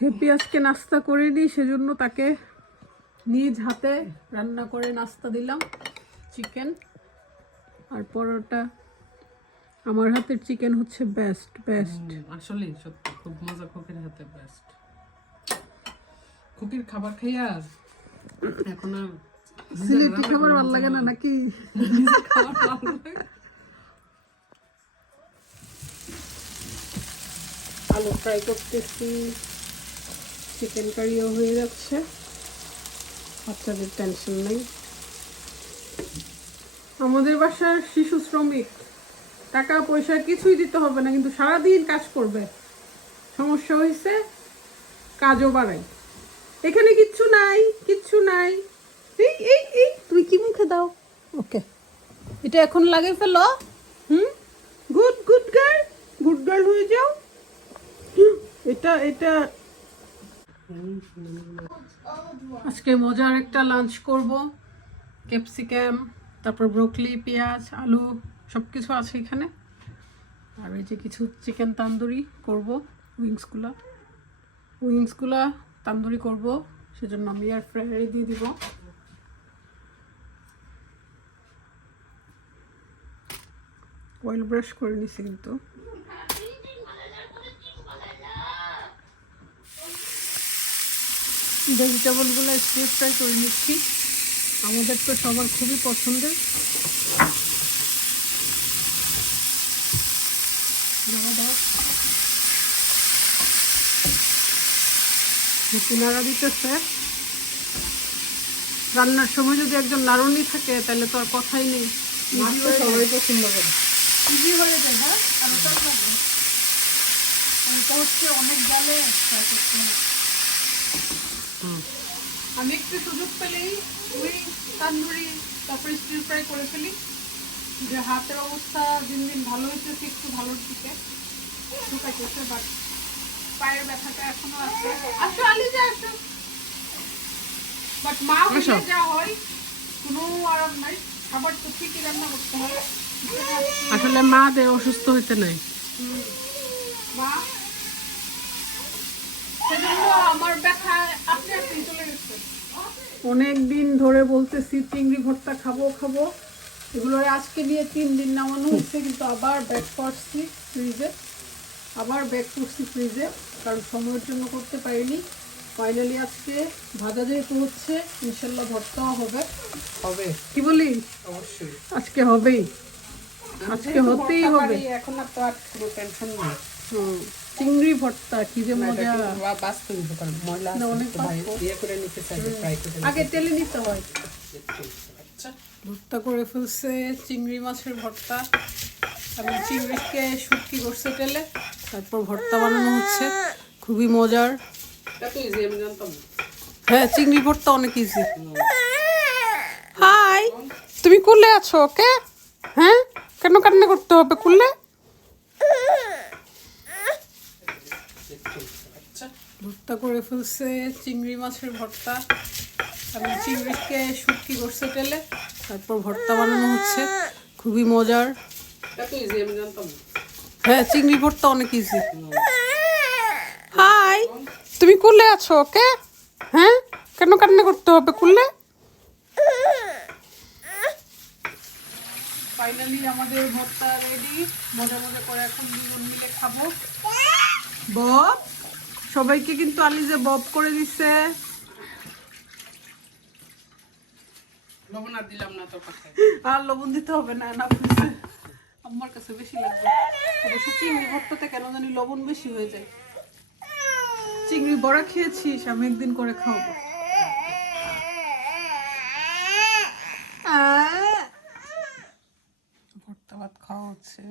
Happy আজকে নাস্তা করিনি সেজন্য তাকে নিজ হাতে রান্না করে নাস্তা দিলাম চিকেন। আর পরোটা। আমার হাতের চিকেন হচ্ছে বেস্ট বেস্ট আসলে সত্যি খুব মজা খুকির হাতে বেস্ট খুকির খাবার খাইয়া এখন আর সিলেটি খাবার ভালো লাগে না নাকি। আলু ফ্রাই করতেছি। চিকেন কারিও হয়ে যাচ্ছে। বাচ্চাদের টেনশন নেই। আমাদের বাসার শিশু শ্রমিক, টাকা, পয়সা কিছুই দিতে হবে না, কিন্তু সারাদিন কাজ করবে। সমস্যা হয়েছে কাজও বাড়াই। এখানে কিচ্ছু নাই কিচ্ছু নাই। এই এই এই তুই কি মুখে দাও? ওকে। এটা এখন লাগে ফেলো। হুম? Good good girl good girl হয়ে যাও। এটা এটা আজকে মজার একটা লাঞ্চ করব। ক্যাপসিকাম তারপর ব্রোকলি পেঁয়াজ, আলু সব কিছু আছে এখানে। আর এই যে কিছু চিকেন তান্দুরি করব, উইংসগুলা। উইংসগুলা তান্দুরি করব, সেজন্য আমি এয়ার ফ্রায়ারে দিয়ে দিব। অয়েল ব্রাশ করে নিছি কিন্তু। ভেজিটেবলগুলো স্টির ফ্রাই করে নিচ্ছি। আমাদের তো সবার খুবই পছন্দের। নাড়া দিতেছে রান্নার সময় যদি একজন নাড়ুনি থাকে তাহলে তো আর কথাই নেই। মাছ সবাই পছন্দ করে। ইজি হয়ে যায় না আর ওটা হচ্ছে অনেক জালে ফ্রাই করতে হয় আমি একটু সুযোগ পেলেই ওই তান্দুরি তারপরে স্টিল ফ্রাই করে ফেলি। যে হাতের অবস্থা দিন দিন ভালো হইতেছে একটু ভালোর দিকে। শুকাইতেছে বাট পায়ের ব্যথাটা এখনও আছে। আসো আলি যা আসো বাট মা হইলে যা হয় কোনো আরাম নাই। খাবার তো ঠিকই রান্না করতে হয়। আসলে মাদের অসুস্থ হইতে নাই। মা? সেজন্য আমার অনেক দিন ধরে বলতেছি চিংড়ি ভর্তা খাব খাব। এগুলো আজকে নিয়ে তিন দিন নামানো হচ্ছে কিন্তু আবার ব্যাক করছি ফ্রিজে আবার ব্যাক করছি ফ্রিজে কারণ সময়ের জন্য করতে পারিনি। ফাইনালি আজকে ভাজা যেহেতু হচ্ছে ইনশাল্লাহ ভর্তাও হবে। হবে। কি বলি? অবশ্যই। আজকে হবেই। আজকে হতেই হবে। এখন আর তো আর কোনো টেনশন নেই। হুম, চিংড়ি ভর্তা কি যে মজা। পারেন ময়লা। ইয়ে করে নিতে চাইবে ফ্রাই করে আগে তেলে নিতে হয়। আচ্ছা। ভর্তা করে ফেলছে চিংড়ি মাছের ভর্তা। আমি চিংড়িকে শুটকি করছে তেলে তারপর ভর্তা বানানো হচ্ছে। খুবই মজার। এত ইজি আমি জানতাম না। হ্যাঁ চিংড়ি ভর্তা অনেক ইজি হাই তুমি কুলে আছো ওকে? হ্যাঁ? কেন কান্না করতে হবে কুলে? ভর্তা করে ফেলছে চিংড়ি মাছের ভর্তা। আমি চিংড়িকে শুটকি করছে তেলে তারপর ভর্তা বানানো হচ্ছে। খুবই মজার। হ্যাঁ চিংড়ি ভর্তা অনেক ইজি হাই তুমি কুলে আছো ওকে? হ্যাঁ? কেন কান্না করতে হবে কুলে? ফাইনালি আমাদের ভর্তা রেডি মজা মজা করে এখন দুজন মিলে খাব। বব! সবাইকে কিন্তু আলিজে বব করে লবণ আর দিলাম না তোর আর লবণ দিতে হবে না না আমার কাছে বেশি লাগবে। অবশ্য চিংড়ি ভর্তাতে কেন জানি লবণ বেশি হয়ে যায়। চিংড়ি বড়া খেয়েছিস আমি একদিন করে খাওয়াবো! ভর্তা ভাত খাওয়া হচ্ছে।